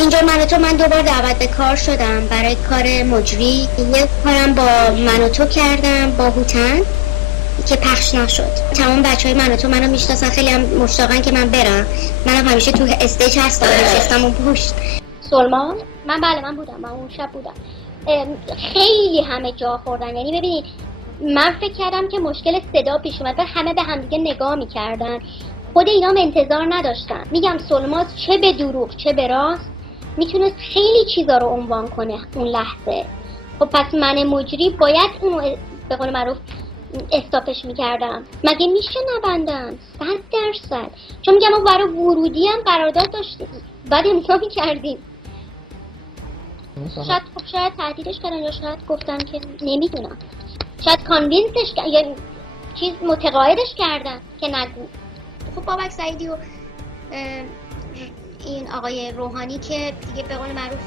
اینجا من دوبار دعوت به کار شدم برای کار مجری. یه کارم با من و تو کردم با هوتن که پخش نشد. تمام بچهای من و تو منو میشناسن، خیلی هم مشتاقن که من برم. منم همیشه تو استیج هستم، نشستم و پشت. سلمان من بودم، من اون شب بودم. خیلی همه جا خوردن. یعنی ببینید من فکر کردم که مشکل صدا پیش اومد و همه به همدیگه نگاه میکردن. خود اینام انتظار نداشتن. میگم سلمان چه به دروغ چه به راست میتونست خیلی چیزا رو عنوان کنه اون لحظه. خب پس من مجری باید اونو به قول معروف استاپش میکردم. مگه میشه نبندن 100%؟ چون میگم ما برای ورودی هم قرارداد داشتیم، بعد امضا میکردیم. شاید تهدیدش کردن یا شاید گفتن که نمیدونم، شاید کانوینسش یا چیز متقاعدش کردن که نگو. خب بابک سعیدی و این آقای روحانی که دیگه به قول معروف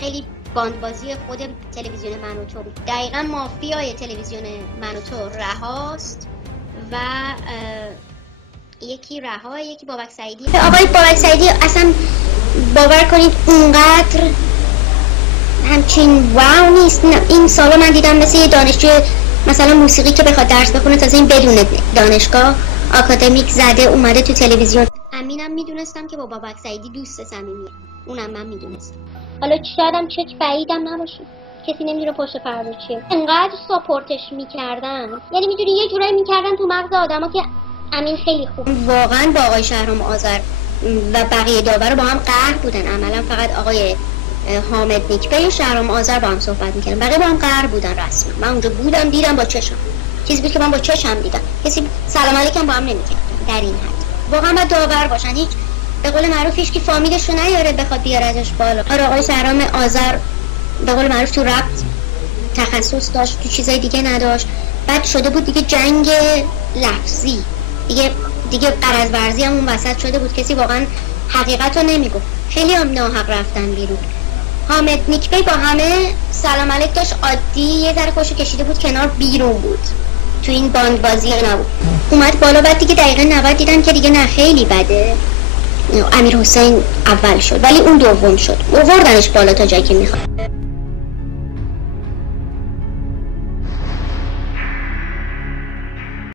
خیلی باندبازی خود تلویزیون من و تو بود. دقیقا مافیای تلویزیون من و تو رهاست و یکی رها، یکی بابک سعیدی. آقای بابک سعیدی اصلا باور کنید اونقدر همچین واو نیست. این سالا من دیدم مثل یه دانشجو مثلا موسیقی که بخواد درس بخونه تازه این بدون دانشگاه آکادمیک زده اومده تو تلویزیون. امینم میدونستم که با بابک سعیدی دوست صمیمیه، اونم من میدونستم. حالا شایدم چک بعیدم نباشه، کسی نمیدونه پشت پرده چیه. انقدر ساپورتش میکردن، یعنی میدونی یه جورایی میکردن تو مغز آدما که امین خیلی خوب. واقعا با آقای شهرام آذر و بقیه داور با هم قهر بودن. عملا فقط آقای حامد نیکبی و شهرام آذر با هم صحبت میکردن، بقیه با هم قهر بودن رسما. من اونجا بودم دیدم با چشم، چیزی بود که من با چشم دیدم. کسی سلام علیکم با هم نمیکرد در این حد. واقعا باید داور باشن، هیچ به قول معروف هیچ کی فامیلش رو نیاره بخواد بیارتش بالا. آقای شهرام آذر به قول معروف تو رپ تخصص داشت، تو چیزای دیگه نداشت. بعد شده بود دیگه جنگ لفظی، دیگه قرض ورزی هم اون وسط شده بود، کسی واقعا حقیقت رو نمیگفت. خیلی هم ناحق رفتن بیرون. حامد نیکبی با همه سلام علیک داشت عادی، یه ذره خوشو کشیده بود کنار، بیرون بود تو این باند بازی نبود. اومد بالا، بعد دیگه دقیقه 90 دیدن که دیگه نه خیلی بده. امیر حسین اول شد ولی اون دوم شد، آوردنش بالا تا جایی که میخواد.